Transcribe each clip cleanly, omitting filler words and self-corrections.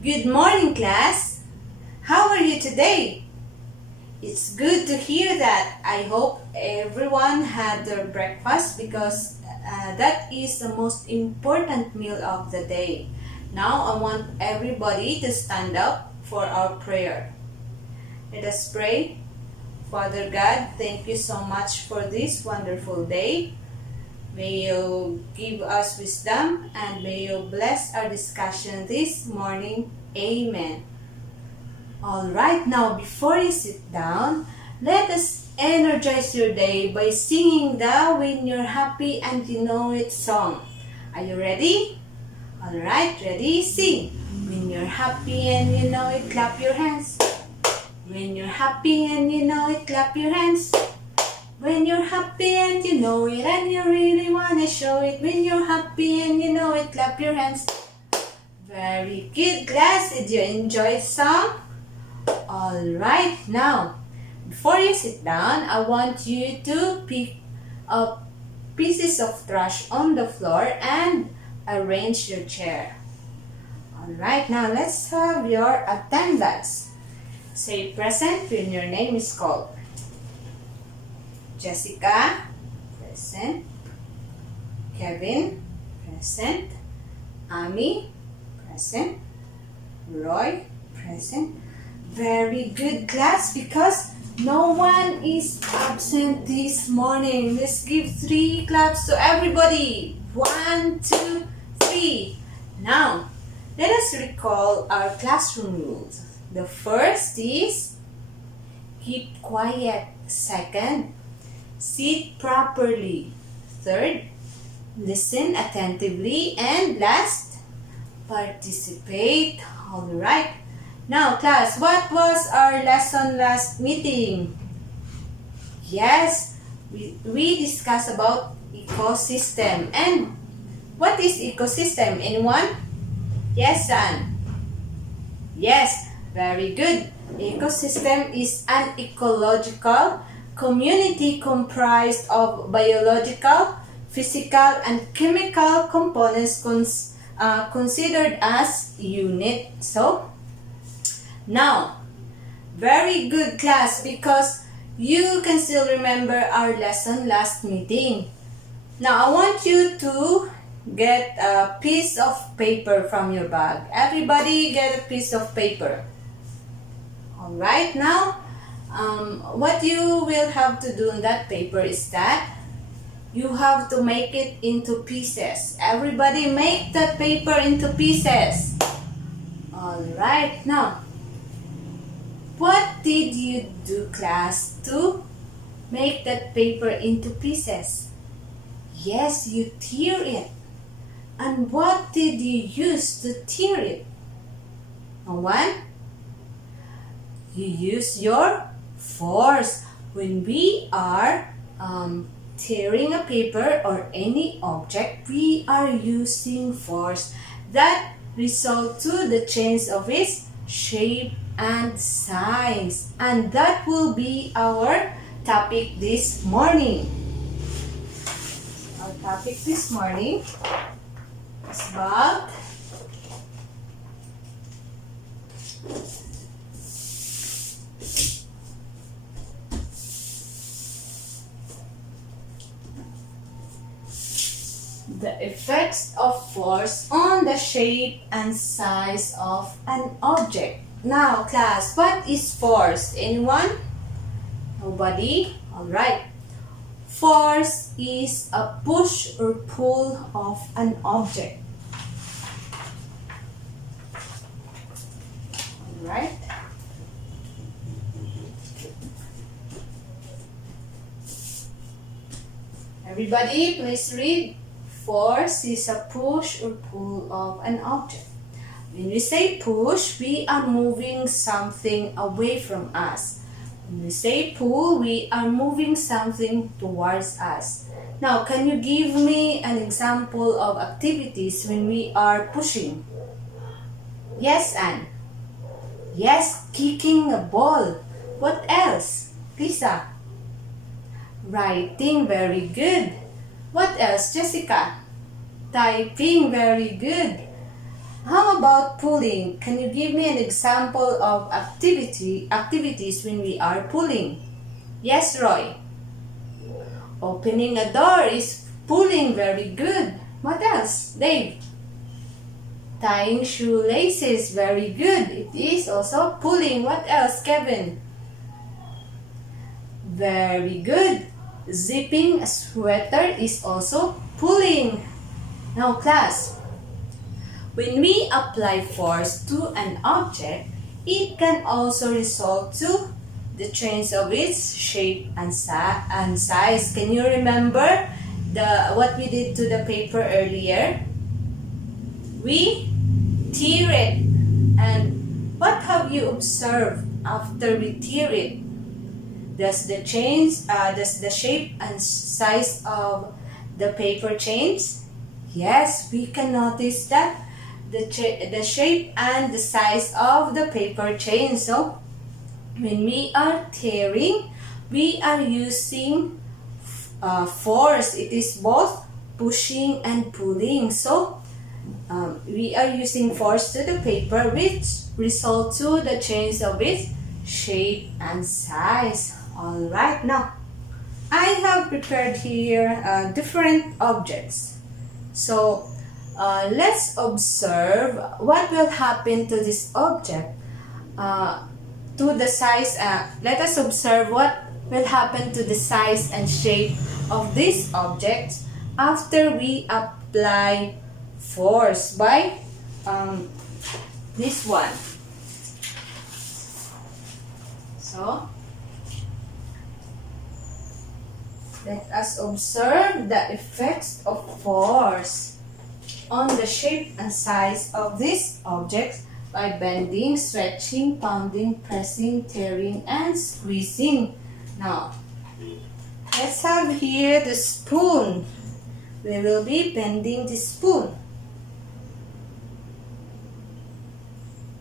Good morning, class. How are you today? It's good to hear that. I hope everyone had their breakfast because that is the most important meal of the day. Now I want everybody to stand up for our prayer. Let us pray. Father God, thank you so much for this wonderful day. May you give us wisdom and may you bless our discussion this morning. Amen. Alright, now before you sit down, let us energize your day by singing the When You're Happy and You Know It song. Are you ready? Alright, ready? Sing. When you're happy and you know it, clap your hands. When you're happy and you know it, clap your hands. When you're happy and you know it and you really want to show it. When you're happy and you know it, clap your hands. Very good, class. Did you enjoy the song? Alright, now, before you sit down, I want you to pick up pieces of trash on the floor and arrange your chair. Alright, now let's have your attendance. Say present when your name is called. Jessica, present. Kevin, present. Ami, present. Roy, present. Very good, class, because no one is absent this morning. Let's give 3 claps to everybody. 1, 2, 3. Now, let us recall our classroom rules. The first is keep quiet. Second, sit properly. Third, listen attentively. And last, participate. Alright. Now, class, what was our lesson last meeting? Yes, we discussed about ecosystem. And what is ecosystem? Anyone? Yes, San. Yes, very good. Ecosystem is an ecological community comprised of biological, physical, and chemical components considered as unit. So, now, very good, class, because you can still remember our lesson last meeting. Now, I want you to get a piece of paper from your bag. Everybody get a piece of paper. Alright, now, what you will have to do on that paper is that you have to make it into pieces. Everybody make that paper into pieces. Alright, now, what did you do, class, to make that paper into pieces? Yes, you tear it. And what did you use to tear it? No one? You use your force. When we are tearing a paper or any object, we are using force. That result to the change of its shape and size. And that will be our topic this morning. Our topic this morning is about the effects of force on the shape and size of an object. Now, class, what is force? Anyone? Nobody? Alright. Force is a push or pull of an object. Alright. Everybody, please read. Force is a push or pull of an object. When we say push, we are moving something away from us. When we say pull, we are moving something towards us. Now, can you give me an example of activities when we are pushing? Yes, Anne. Yes, kicking a ball. What else? Lisa? Writing, very good. What else, Jessica? Typing, very good. How about pulling? Can you give me an example of activities when we are pulling? Yes, Roy. Opening a door is pulling. Very good. What else? Dave. Tying shoelaces. Very good. It is also pulling. What else, Kevin? Very good. Zipping a sweater is also pulling. Now, class, when we apply force to an object, it can also result to the change of its shape and size. Can you remember what we did to the paper earlier? We tear it. And what have you observed after we tear it? Does the shape and size of the paper change? Yes, we can notice that the shape and the size of the paper change. So when we are tearing, we are using force. It is both pushing and pulling. So we are using force to the paper, which result to the change of its shape and size. Alright, now I have prepared here different objects. So let's observe what will happen to this object, to the size. Let us observe what will happen to the size and shape of this object after we apply force by this one. So let us observe the effects of force on the shape and size of this object by bending, stretching, pounding, pressing, tearing, and squeezing. Now, let's have here the spoon. We will be bending the spoon.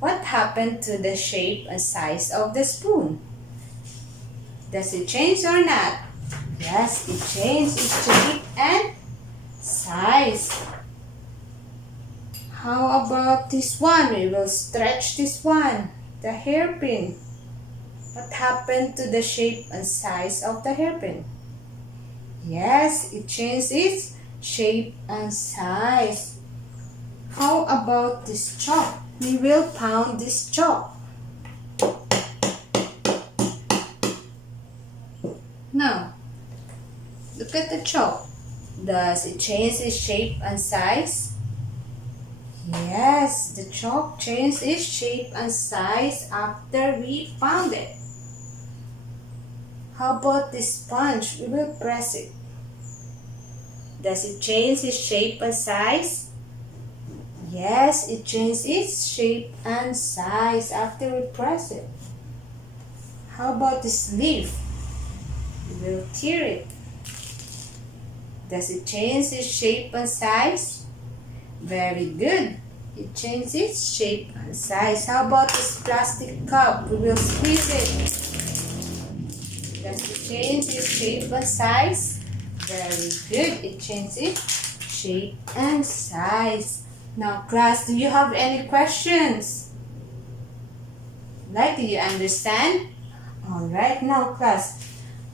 What happened to the shape and size of the spoon? Does it change or not? Yes, it changed its shape and size. How about this one? We will stretch this one, the hairpin. What happened to the shape and size of the hairpin? Yes, it changed its shape and size. How about this chalk? We will pound this chalk. Now, look at the chalk. Does it change its shape and size? Yes, the chalk changed its shape and size after we pound it. How about this sponge? We will press it. Does it change its shape and size? Yes, it changed its shape and size after we press it. How about this leaf? We will tear it. Does it change its shape and size? Very good. It changes its shape and size. How about this plastic cup? We will squeeze it. Does it change its shape and size? Very good. It changes its shape and size. Now, class, do you have any questions? Do you understand? Alright, now class,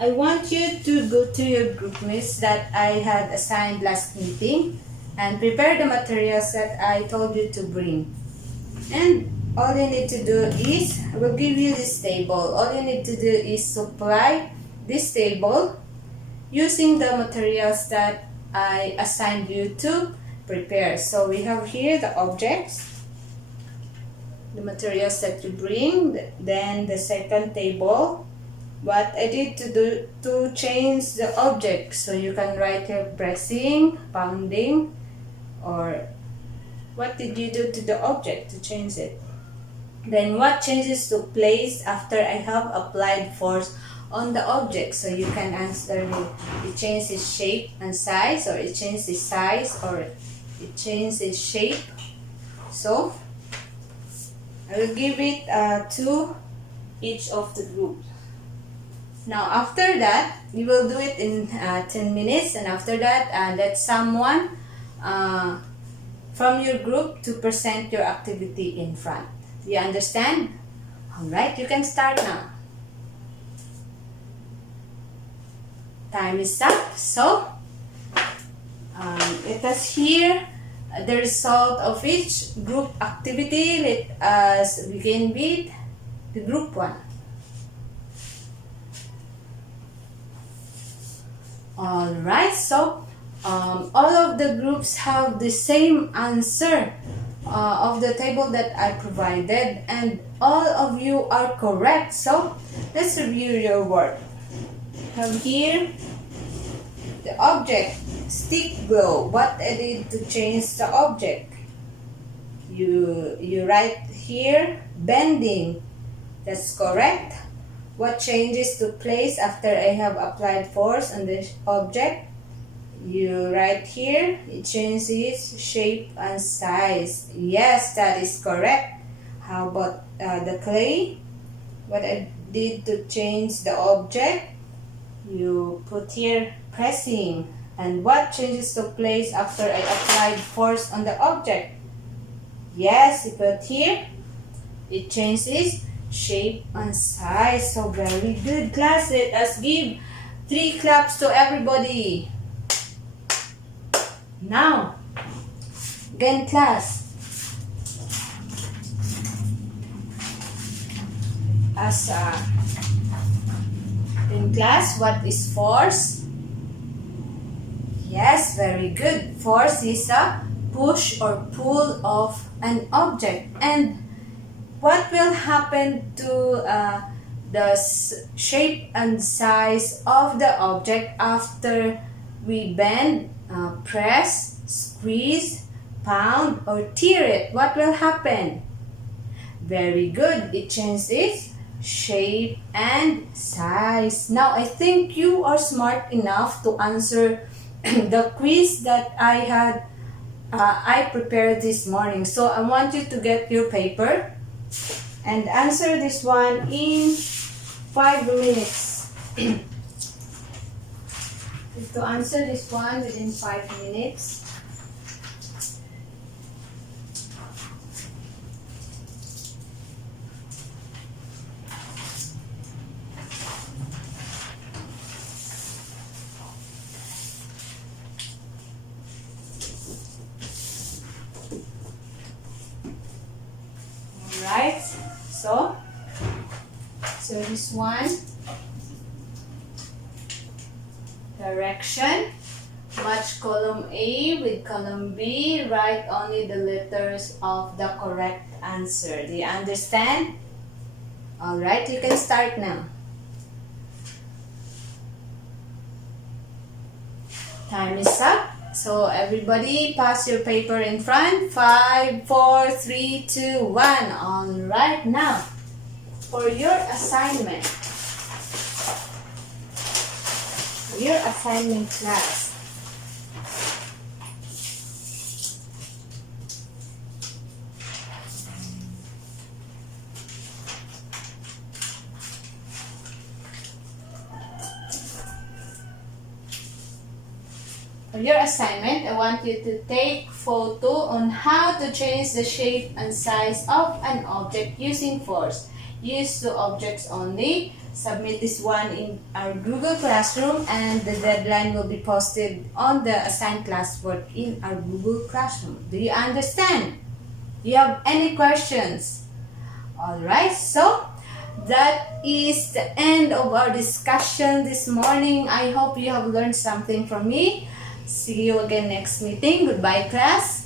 I want you to go to your group mates that I had assigned last meeting and prepare the materials that I told you to bring. And all you need to do is, I will give you this table. All you need to do is supply this table using the materials that I assigned you to prepare. So we have here the objects, the materials that you bring, then the second table, what I did to do to change the object. So you can write here pressing, pounding, or what did you do to the object to change it. Then what changes took place after I have applied force on the object. So you can answer me, it changed its shape and size, or it changed its size, or it changed its shape. So I will give it to each of the group. Now after that, we will do it in 10 minutes, and after that let someone from your group to present your activity in front. Do you understand? Alright, you can start now. Time is up. So, let us hear the result of each group activity. Let us begin with the group 1. Alright, so all of the groups have the same answer of the table that I provided, and all of you are correct. So let's review your work. Have here the object, stick glow. What I did to change the object? You write here bending. That's correct. What changes took place after I have applied force on the object? You write here, it changes shape and size. Yes, that is correct. How about the clay? What I did to change the object? You put here pressing. And what changes took place after I applied force on the object? Yes, you put here, it changes shape and size. So very good, class. Let us give 3 claps to everybody. Now, again, class. In class, what is force? Yes, very good. Force is a push or pull of an object. And what will happen to the shape and size of the object after we bend, press, squeeze, pound, or tear it? What will happen? Very good. It changes its shape and size. Now, I think you are smart enough to answer the quiz that I prepared this morning. So I want you to get your paper and answer this one in 5 minutes. To answer this one within 5 minutes. Alright, so this one, direction, match column A with column B, write only the letters of the correct answer. Do you understand? Alright, you can start now. Time is up. So everybody pass your paper in front. 5, 4, 3, 2, 1. Alright, now for your assignment. Your assignment, class. For your assignment, I want you to take photo on how to change the shape and size of an object using force. Use 2 objects only. Submit this one in our Google Classroom, and the deadline will be posted on the assigned classwork in our Google Classroom. Do you understand? Do you have any questions? Alright, so that is the end of our discussion this morning. I hope you have learned something from me. See you again next meeting. Goodbye, class.